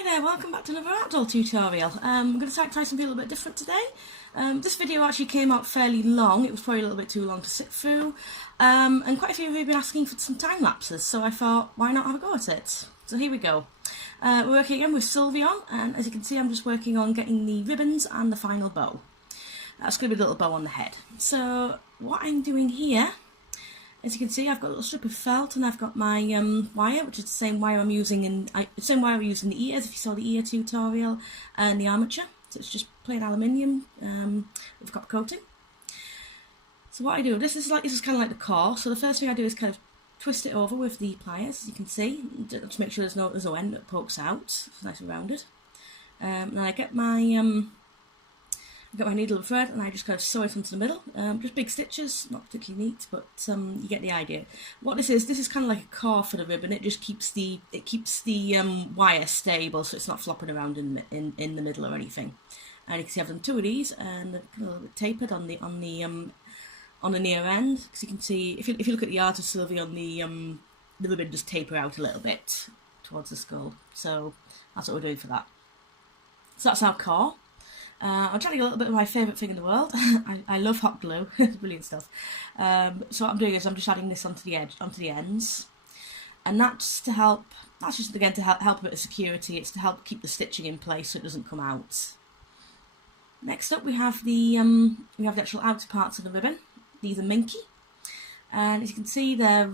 Hi there, welcome back to another outdoor tutorial. I'm going to try something a little bit different today. This video actually came out fairly long, it was probably a little bit too long to sit through, and quite a few of you have been asking for some time lapses, so I thought, why not have a go at it? So here we go. We're working again with Sylveon, and as you can see I'm just working on getting the ribbons and the final bow. That's going to be a little bow on the head. So what I'm doing here, as you can see, I've got a little strip of felt and I've got my wire, which is the same wire I'm using in the same wire we used in the ears, if you saw the ear tutorial, and the armature. So it's just plain aluminium with copper coating. So what I do, this is kind of like the core. So the first thing I do is kind of twist it over with the pliers, as you can see, just make sure there's no end that pokes out. It's nice and rounded. And then I get my needle and thread and I just kind of sew it into the middle. Just big stitches, not particularly neat, but you get the idea. What this is kind of like a core for the ribbon. It just keeps the wire stable, so it's not flopping around in the middle or anything. And you can see I've done two of these, and they're kind of a little bit tapered on the near end. Because you can see if you look at the art of Sylveon, the ribbon does taper out a little bit towards the skull. So that's what we're doing for that. So that's our core. I'm trying to get a little bit of my favourite thing in the world. I love hot glue. It's brilliant stuff. So what I'm doing is I'm just adding this onto the ends, and that's just again to help a bit of security. It's to help keep the stitching in place so it doesn't come out. Next up we have the actual outer parts of the ribbon. These are minky, and as you can see they're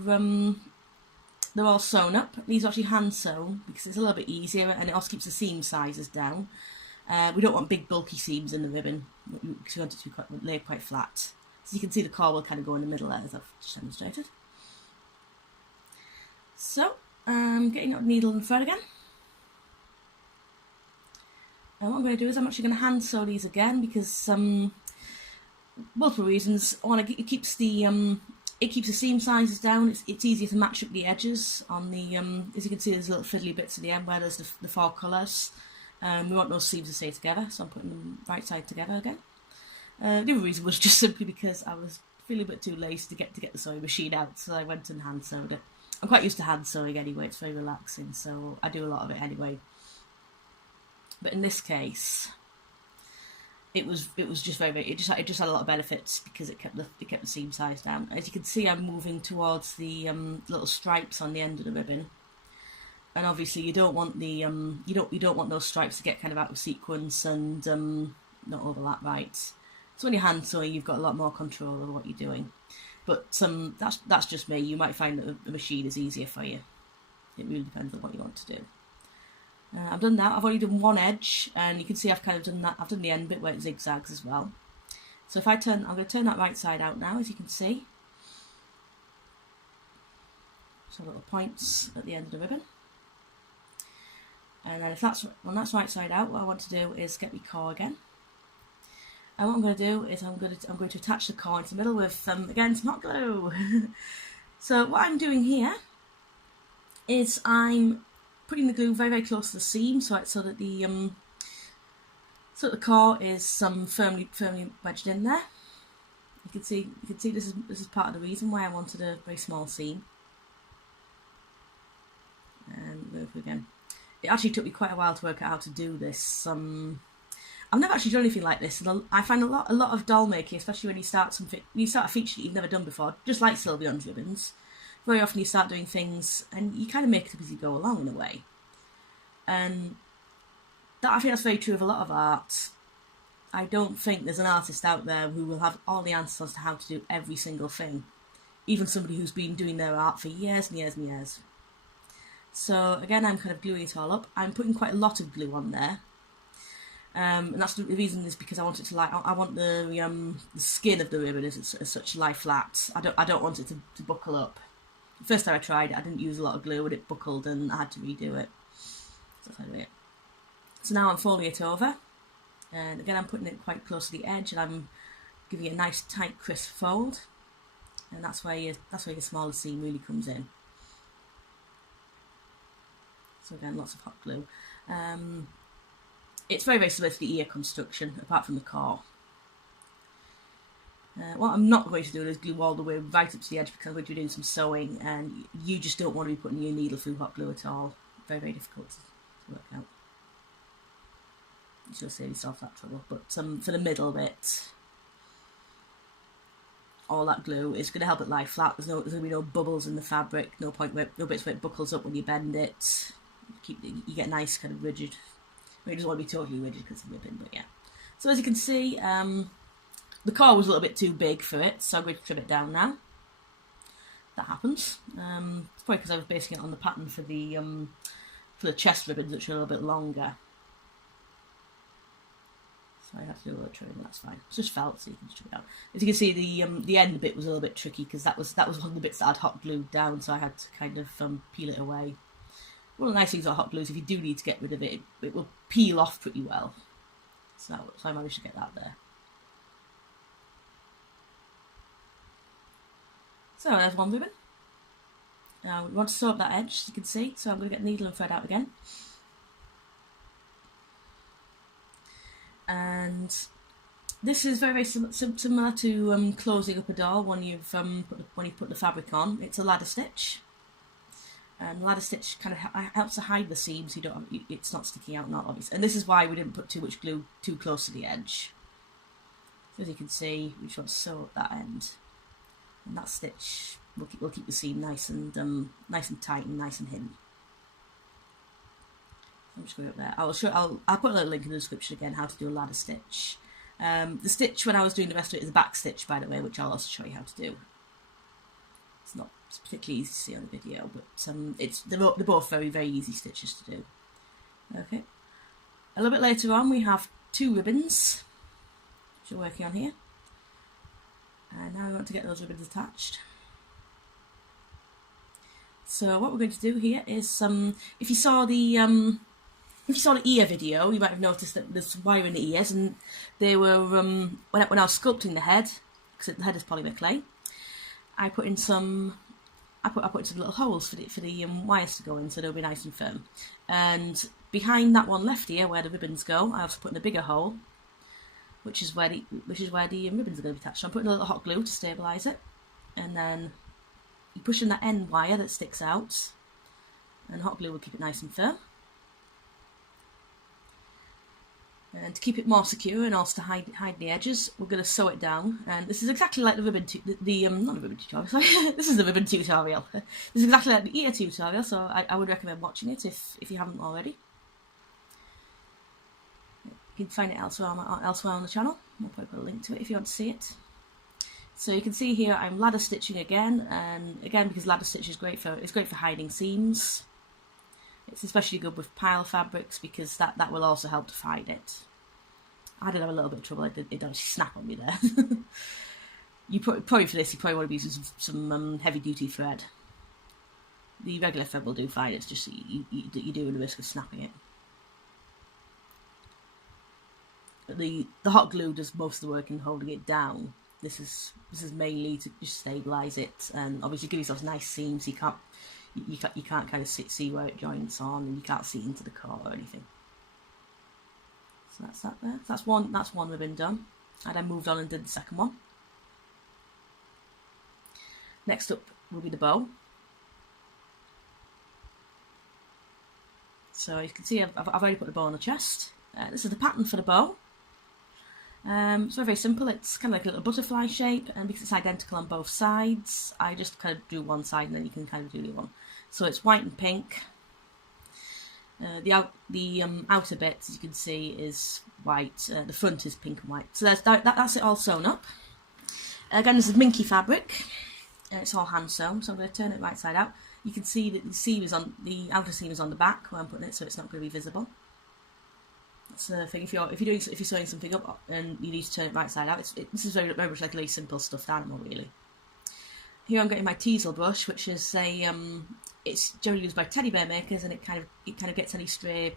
all sewn up. These are actually hand sewn because it's a little bit easier, and it also keeps the seam sizes down. We don't want big bulky seams in the ribbon because we want it to be lay quite flat. So you can see the core will kind of go in the middle there, as I've just demonstrated. So getting out needle and thread again. And what I'm going to do is I'm actually going to hand sew these again because multiple reasons. One, it keeps the seam sizes down. It's easier to match up the edges on the as you can see there's little fiddly bits at the end where there's the four colours. We want those seams to stay together, so I'm putting them right side together again. The other reason was just simply because I was feeling a bit too lazy to get the sewing machine out, so I went and hand sewed it. I'm quite used to hand sewing anyway, it's very relaxing, so I do a lot of it anyway. But in this case, it was just it just had a lot of benefits because it kept the seam size down. As you can see, I'm moving towards the little stripes on the end of the ribbon. And obviously you don't want the you don't want those stripes to get kind of out of sequence and not overlap right. So when you're hand sewing, you've got a lot more control over what you're doing. But that's just me. You might find that a machine is easier for you. It really depends on what you want to do. I've done that. I've only done one edge, and you can see I've kind of done that. I've done the end bit where it zigzags as well. So if I'm going to turn that right side out now, as you can see. So little points at the end of the ribbon. And then when that's right side out, what I want to do is get my core again. And what I'm going to do is I'm going to attach the core into the middle with again some hot glue. So what I'm doing here is I'm putting the glue very close to the seam, so that the core is firmly wedged in there. You can see this is part of the reason why I wanted a very small seam. And go through again. It actually took me quite a while to work out how to do this. I've never actually done anything like this, and I find a lot of doll making, especially when you start a feature that you've never done before, just like Sylveon's ribbons. Very often you start doing things, and you kind of make it up as you go along in a way. And I think that's very true of a lot of art. I don't think there's an artist out there who will have all the answers as to how to do every single thing, even somebody who's been doing their art for years and years and years. So again, I'm kind of gluing it all up. I'm putting quite a lot of glue on there, and that's the reason is because I want it to I want the skin of the ribbon as such to lie flat. I don't want it to buckle up. The first time I tried it, I didn't use a lot of glue and it buckled, and I had to redo it. So that's how I do it. So now I'm folding it over, and again I'm putting it quite close to the edge, and I'm giving it a nice tight, crisp fold, and that's where your smaller seam really comes in. So again, lots of hot glue. It's very similar to the ear construction, apart from the core. What I'm not going to do is glue all the way right up to the edge because I'm going to be doing some sewing, and you just don't want to be putting your needle through hot glue at all. Very difficult to work out. You should save yourself that trouble. But for the middle bit, all that glue is going to help it lie flat. There's going to be no bubbles in the fabric, no bits where it buckles up when you bend it. You get nice kind of rigid. Well, it doesn't want to be totally rigid because it's ribbon, but yeah. So as you can see, the core was a little bit too big for it, so I'm going to trim it down now. That happens. It's probably because I was basing it on the pattern for the chest ribbons, which are a little bit longer. So I have to do a little trimming. That's fine. It's just felt, so you can just trim it out. As you can see, the end bit was a little bit tricky because that was one of the bits that I'd hot glued down, so I had to kind of peel it away. One of the nice things about hot glue is if you do need to get rid of it, it will peel off pretty well. So I managed to get that there. So there's one ribbon. Now we want to sew up that edge, as you can see, so I'm going to get needle and thread out again. And this is very similar to closing up a door when you've put the fabric on. It's a ladder stitch. And ladder stitch kind of helps to hide the seams. It's not sticking out, not obvious. And this is why we didn't put too much glue too close to the edge. So as you can see, we just want to sew up that end, and that stitch will keep the seam nice and tight and nice and hidden. I'm just going up there. I'll put a little link in the description again how to do a ladder stitch. The stitch when I was doing the rest of it is a back stitch, by the way, which I'll also show you how to do. It's not particularly easy to see on the video, but they're both very, very easy stitches to do. Okay. A little bit later on, we have 2 ribbons, which we're working on here. And now we want to get those ribbons attached. So what we're going to do here is, if you saw the ear video, you might have noticed that there's wire in the ears, and they were when I was sculpting the head, because the head is polymer clay. I put in some little holes for the wires to go in, so they'll be nice and firm. And behind that one left here, where the ribbons go, I also put in a bigger hole, which is where the ribbons are going to be attached. So I'm putting a little hot glue to stabilise it, and then you push in that end wire that sticks out, and hot glue will keep it nice and firm. And to keep it more secure and also to hide the edges, we're going to sew it down. And this is exactly like the ribbon not the ribbon tutorial, sorry. This is the ribbon tutorial. This is exactly like the ear tutorial, so I would recommend watching it if you haven't already. You can find it elsewhere on the channel. I'll probably put a link to it if you want to see it. So you can see here I'm ladder stitching again, and again because ladder stitch is great for hiding seams. It's especially good with pile fabrics because that will also help to hide it. I did have a little bit of trouble. It actually snap on me there. You probably for this you probably want to be using some heavy duty thread. The regular thread will do fine. It's just you do the risk of snapping it. But the hot glue does most of the work in holding it down. This is mainly to just stabilise it and obviously give yourself nice seams. You can't kind of see where it joins on, and you can't see into the core or anything. So that's that there. So that's one ribbon done. I then moved on and did the second one. Next up will be the bow. So you can see I've already put the bow on the chest. This is the pattern for the bow. It's very simple. It's kind of like a little butterfly shape, and because it's identical on both sides, I just kind of do one side and then you can kind of do the other one. So it's white and pink. The outer bit, as you can see, is white. The front is pink and white. So that's it all sewn up. Again, this is minky fabric, and it's all hand sewn. So I'm going to turn it right side out. You can see that the outer seam is on the back where I'm putting it, so it's not going to be visible. That's the thing. If you're sewing something up and you need to turn it right side out, this is very much like a really simple stuffed animal, really. Here I'm getting my teasel brush, which is it's generally used by teddy bear makers, and it kind of gets any stray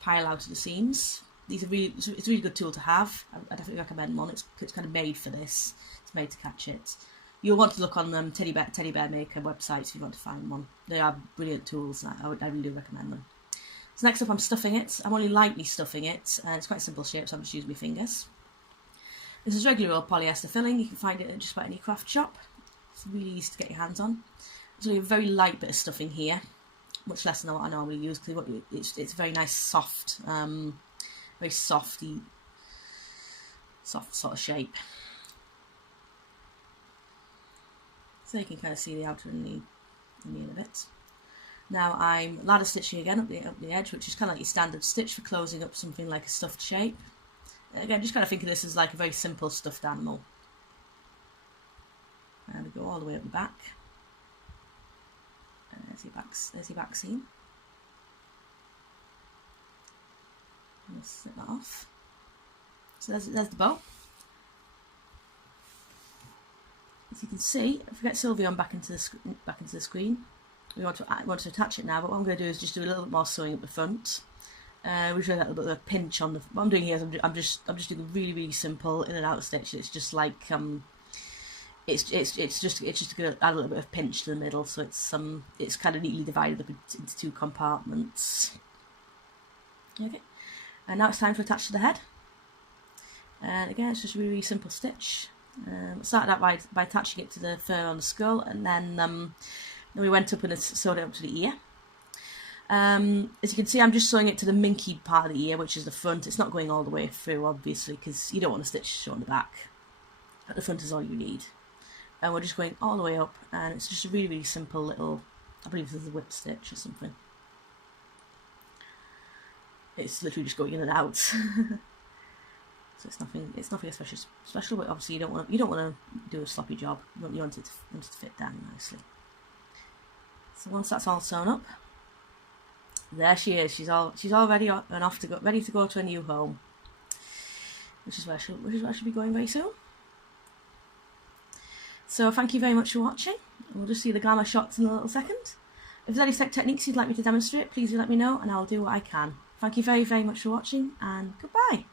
pile out of the seams. It's a really good tool to have. I definitely recommend one. It's kind of made for this. It's made to catch it. You'll want to look on teddy bear maker websites if you want to find one. They are brilliant tools. I really do recommend them. So next up I'm stuffing it. I'm only lightly stuffing it, and it's quite a simple shape, so I'm just using my fingers. This is regular old polyester filling. You can find it at just about any craft shop. It's really easy to get your hands on. There's only a very light bit of stuffing here, much less than what I normally use, because it's a very nice soft very softy, soft sort of shape. So you can kind of see the outer and the inner bits. Now I'm ladder stitching again up the edge, which is kind of like your standard stitch for closing up something like a stuffed shape. Again, just kind of think of this as like a very simple stuffed animal. And we go all the way up the back. And there's your back seam. Let's slip that off. So there's the bow. As you can see, if we get Sylveon back into the screen, we want to attach it now. But what I'm going to do is just do a little bit more sewing at the front. We should get a little bit of a pinch on the. What I'm doing here is I'm just doing a really simple in and out stitch. It's just like it's just going to add a little bit of pinch to the middle, so it's kind of neatly divided up into two compartments. Okay, and now it's time to attach to the head. And again, it's just a really simple stitch. Started out by attaching it to the fur on the skull, and then we went up and sewed it up to the ear. As you can see, I'm just sewing it to the minky part of the ear, which is the front. It's not going all the way through, obviously, because you don't want to stitch on the back. But the front is all you need. And we're just going all the way up, and it's just a really simple little, I believe this is a whip stitch or something. It's literally just going in and out. So it's nothing special, but obviously you don't want to do a sloppy job. You want it to fit down nicely. So once that's all sewn up, there she is. She's all ready and off to go, ready to go to a new home, which is where she'll be going very soon. So thank you very much for watching. We'll just see the glamour shots in a little second. If there's any techniques you'd like me to demonstrate, please do let me know, and I'll do what I can. Thank you very much for watching, and goodbye.